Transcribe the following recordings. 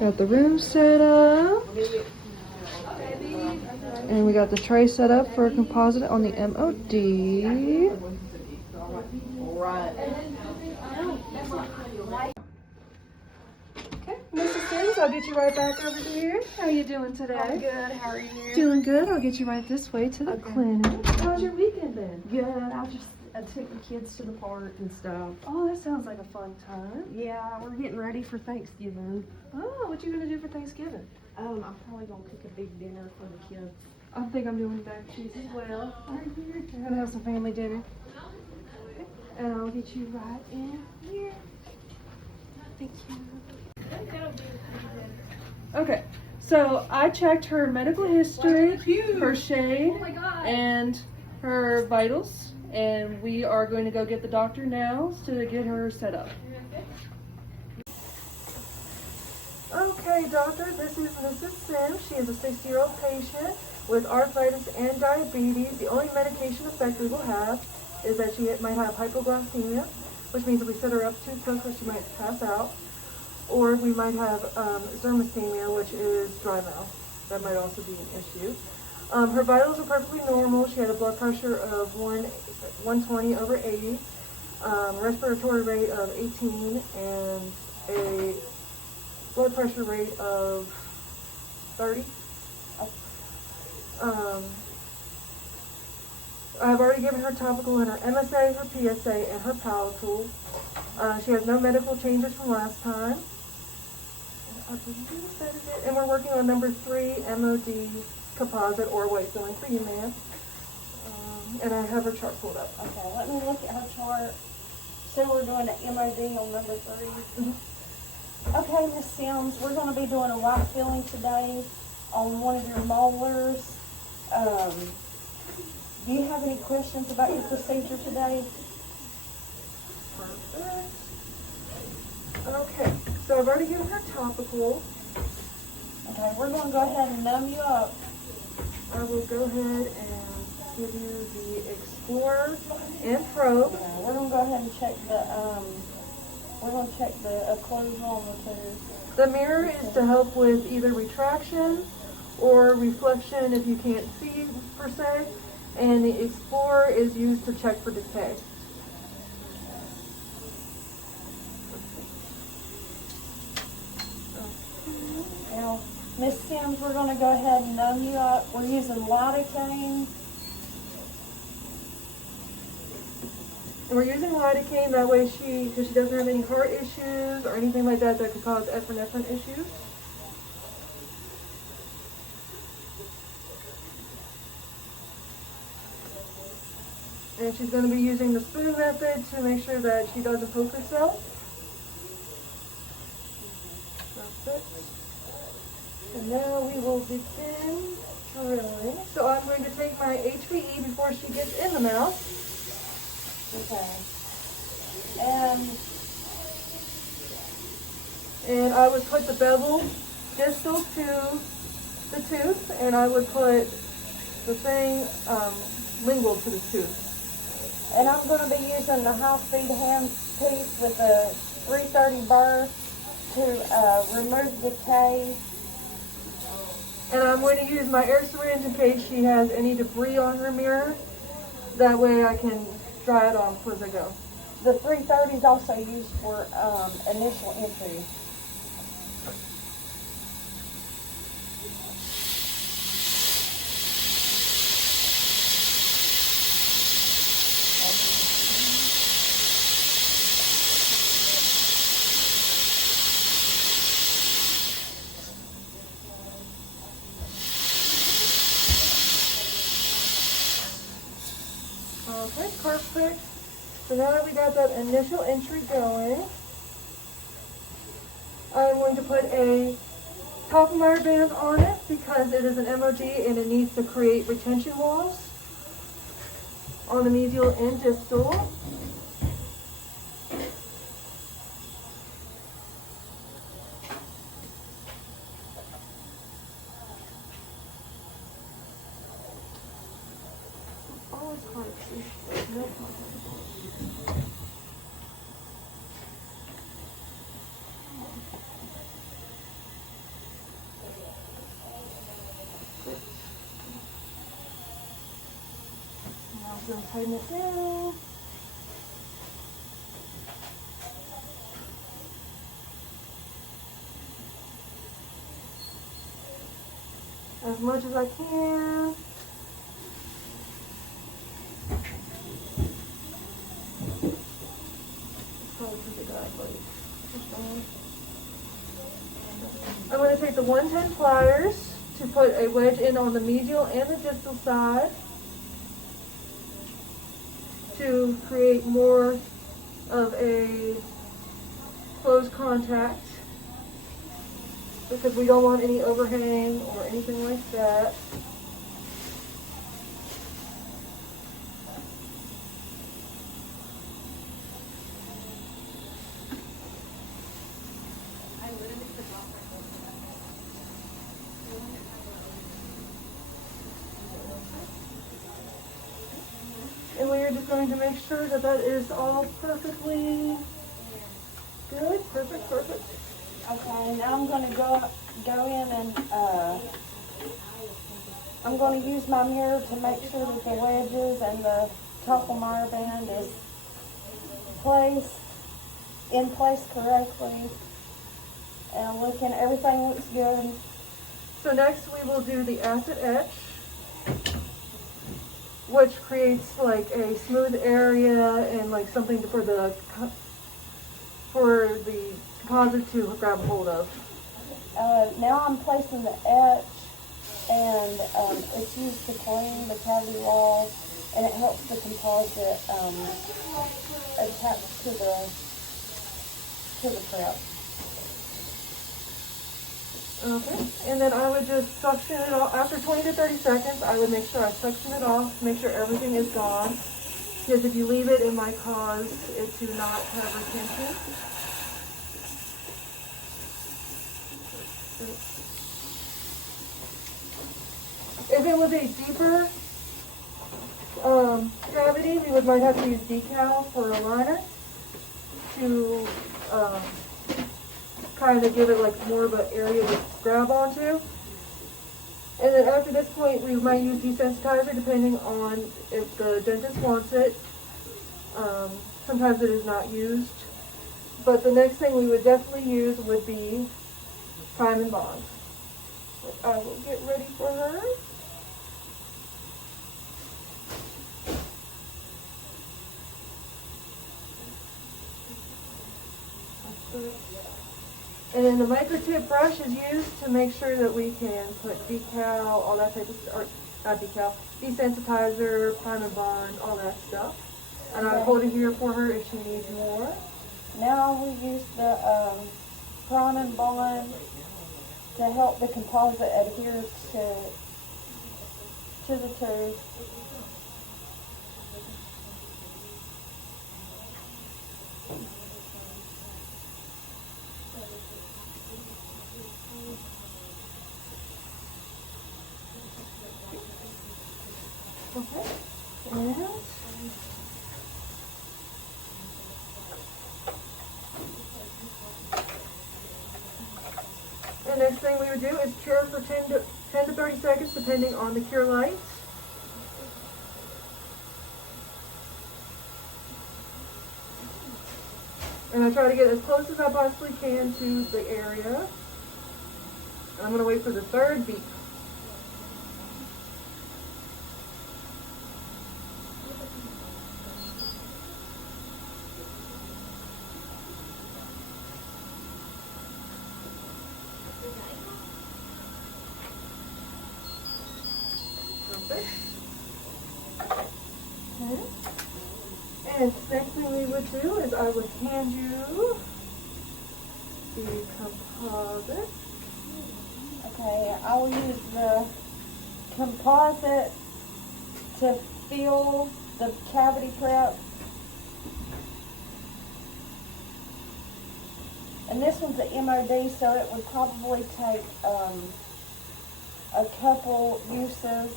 Got the room set up. And we got the tray set up for a composite on the MOD. Okay, Mrs. Sims, I'll get you right back over here. How you doing today? I'm good. How are you? Doing good. I'll get you right this way to the clinic. How's your weekend been? Good. I took the kids to the park and stuff. Oh, that sounds like a fun time. Yeah, we're getting ready for Thanksgiving. Oh, what you gonna do for Thanksgiving? I'm probably gonna cook a big dinner for the kids. I think I'm doing mac and cheese as well. We're gonna have some family dinner. Okay. And I'll get you right in here. Thank you. Okay, so I checked her medical history, her shade, and her vitals, and we are going to go get the doctor now to get her set up. Okay, doctor, this is Mrs. Sims. She is a 60-year-old patient with arthritis and diabetes. The only medication effect we will have is that she might have hypoglycemia, which means if we set her up too quickly, she might pass out. Or we might have xerostomia, which is dry mouth. That might also be an issue. Her vitals are perfectly normal. She had a blood pressure of 120/80, respiratory rate of 18, and a blood pressure rate of 30. I've already given her topical in her MSA, her PSA, and her Palatal. She has no medical changes from last time. I believe that is it. And we're working on number 3, MOD composite or white filling for you, ma'am. And I have her chart pulled up. Okay, let me look at her chart. So we're doing an MOD on number 3. Mm-hmm. Okay, Miss Sims, we're going to be doing a white filling today on one of your molars. Do you have any questions about your procedure today? Perfect. Okay, so I've already given her topical. Okay, we're going to go ahead and numb you up. I will go ahead and give you the Explorer and Probe. Okay, we're going to go ahead and check the occlusal on the tooth. The mirror is to help with either retraction or reflection if you can't see per se. And the Explorer is used to check for decay. Now, Miss Sims, we're going to go ahead and numb you up. We're using lidocaine. And we're using lidocaine, that way because she doesn't have any heart issues or anything like that that could cause epinephrine issues. And she's going to be using the spoon method to make sure that she doesn't poke herself. Perfect. And now we will begin drilling. So I'm going to take my HVE before she gets in the mouth. Okay. And I would put the bevel distal to the tooth, and I would put the thing lingual to the tooth. And I'm going to be using the high-speed hand piece with a 330 burr to remove decay. And I'm going to use my air syringe in case she has any debris on her mirror. That way I can dry it off as I go. The 330 is also used for initial entry. Okay, perfect. So now that we got that initial entry going, I'm going to put a Tophamire band on it because it is an MOD and it needs to create retention walls on the mesial and distal. Always hard to see. No problem. gonna tighten it down. As much as I can. Probably because it got like pushed on. I'm going to take the 110 pliers to put a wedge in on the medial and the distal side to create more of a close contact, because we don't want any overhang or anything like that. And we are just going to make sure that that is all perfectly good. Perfect. Okay, now I'm going to go in and I'm going to use my mirror to make sure that the wedges and the Toppelmayr band is in place correctly. And I'm looking, everything looks good. So next we will do the acid etch, which creates like a smooth area and like something for the composite to grab a hold of. Now I'm placing the etch, and it's used to clean the cavity walls, and it helps the composite attach to the prep. Okay, and then I would just suction it off. After 20 to 30 seconds, I would make sure I suction it off, make sure everything is gone, because if you leave it, it might cause it to not have retention. If it was a deeper cavity, we might have to use decal for a liner to kind of give it like more of an area to grab onto. And then after this point, we might use desensitizer depending on if the dentist wants it. Sometimes it is not used. But the next thing we would definitely use would be Prime and Bond. So I will get ready for her. And then the microtip brush is used to make sure that we can put decal, all that type of stuff, or not decal, desensitizer, Prime and Bond, all that stuff. And I'll hold it here for her if she needs more. Now we use the Prime and Bond to help the composite adhere to the tooth. Okay. And the next thing we would do is cure for 10 to 30 seconds depending on the cure light. And I try to get as close as I possibly can to the area. And I'm going to wait for the third beep. Perfect. Okay. And next thing we would do is I would hand you the composite. Okay, I will use the composite to fill the cavity prep. And this one's an MOD, so it would probably take a couple uses.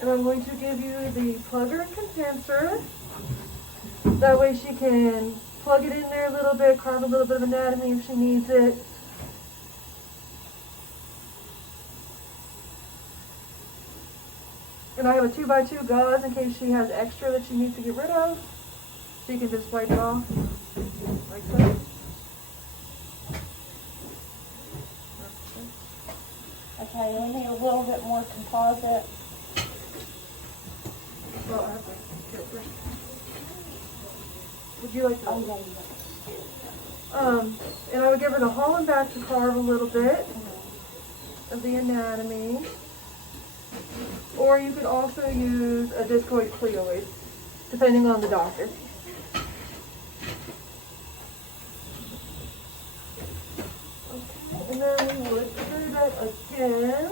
And I'm going to give you the plugger and condenser. That way she can plug it in there a little bit, carve a little bit of anatomy if she needs it. And I have a 2x2 gauze in case she has extra that she needs to get rid of. She can just wipe it off like so. Okay, we need a little bit more composite. Well, I have to get it first. Would you like to? Oh, yeah, And I would give her the Holland back to carve a little bit of the anatomy. Or you could also use a discoid cleoid, depending on the doctor. Okay, and then we would do that again.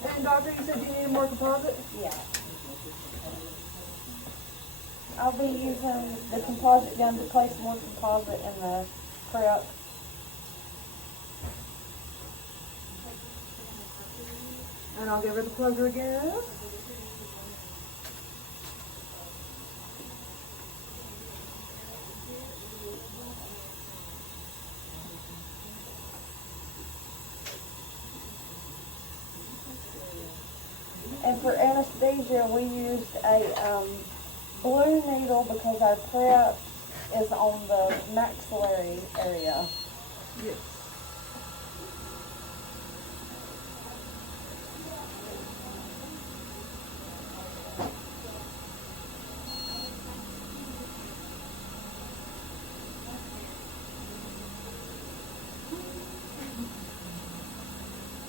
And doctor, you said you needed more composite? yeah. I'll be using the composite gun to place more composite in the prep. And I'll give her the plugger again. And for anesthesia, we used a blue needle because our prep is on the maxillary area. Yes.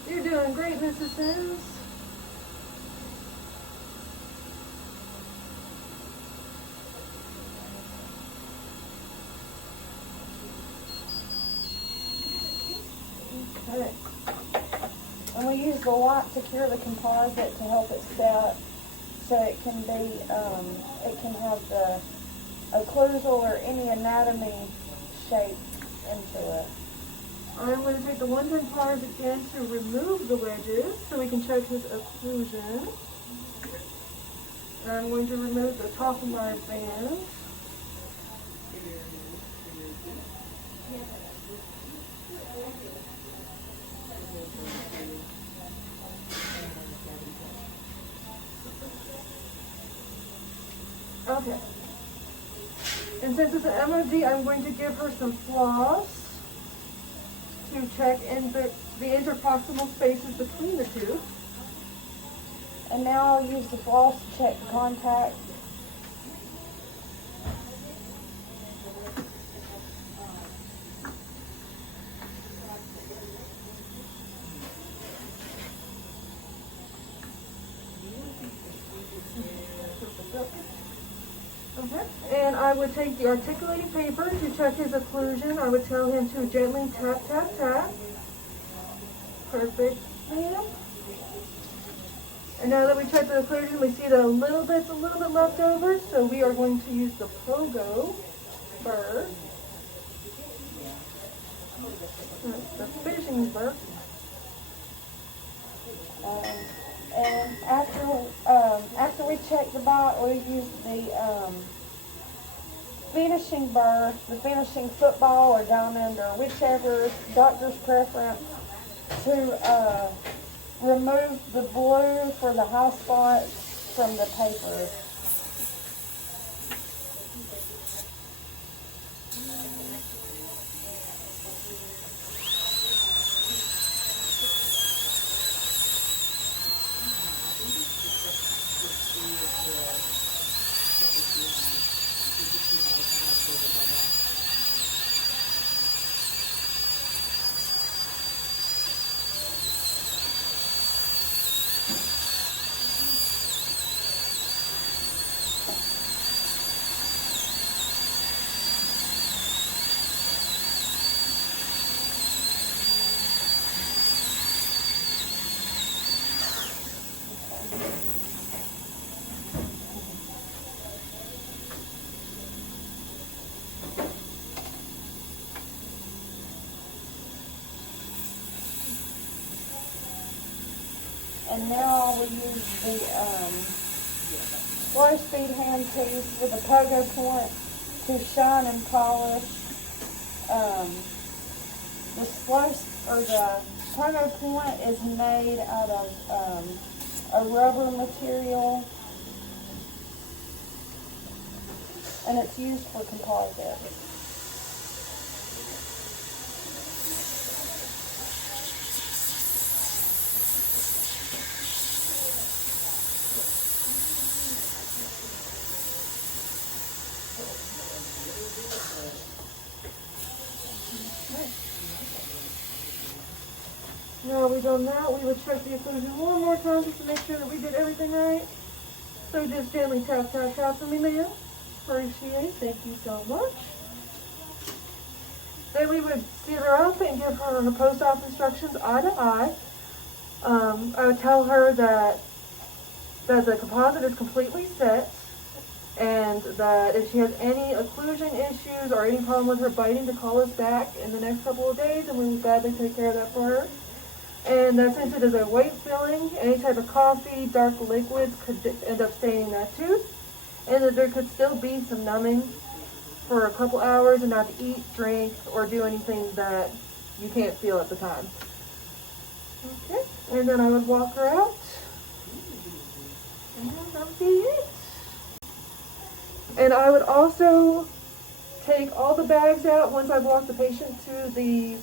You're doing great, Mrs. Sims. Okay. And we use the light secure the composite to help it set, so it can be, it can have the occlusal or any anatomy shape into it. I'm going to take the 110 pars again to remove the wedges so we can check his occlusion. And I'm going to remove the top of my band. Okay. And since it's an MOD, I'm going to give her some floss to check in the interproximal spaces between the two. And now I'll use the floss to check the contact. Okay. And I would take the articulating paper to check his occlusion. I would tell him to gently tap, tap, tap. Perfect, ma'am. And now that we checked the occlusion, we see that a little bit left over, so we are going to use the Pogo burr. That's the finishing burr. And after we check the bite, we use the finishing burr, the finishing football or diamond or whichever doctor's preference, to remove the blue for the high spots from the paper. will use the slow speed hand piece with a pogo point to shine and polish. The pogo point is made out of a rubber material, and it's used for composites. Now we've done that, we would check the occlusion one more time just to make sure that we did everything right. So just gently tap, tap, tap for me, ma'am. Appreciate, thank you so much. Then we would see her up and give her her post-op instructions eye to eye. I would tell her that the composite is completely set, and that if she has any occlusion issues or any problem with her biting, to call us back in the next couple of days, and we will gladly take care of that for her. And that since it is a white filling, any type of coffee, dark liquids could end up staining in that tooth, and that there could still be some numbing for a couple hours, and not to eat, drink, or do anything that you can't feel at the time. Okay, and then I would walk her out, and that would be it. And I would also take all the bags out once I've walked the patient to the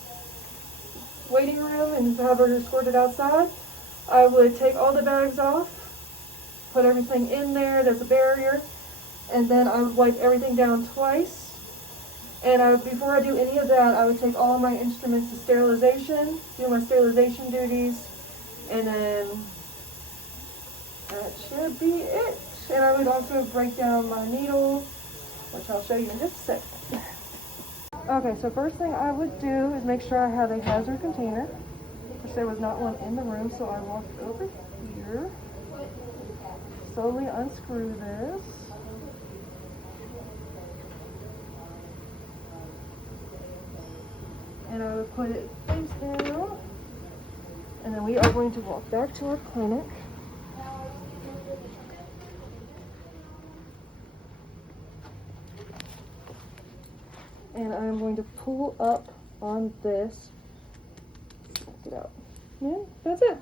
waiting room and have her escorted outside. I would take all the bags off, put everything in there that's a barrier, and then I would wipe everything down twice. And before I do any of that, I would take all of my instruments to sterilization, do my sterilization duties, and then that should be it. And I would also break down my needle, which I'll show you in just a second. Okay, so first thing I would do is make sure I have a hazard container, which there was not one in the room, so I walked over here, slowly unscrew this, and I would put it face down, and then we are going to walk back to our clinic. And I'm going to pull up on this. Get out. Yeah, that's it.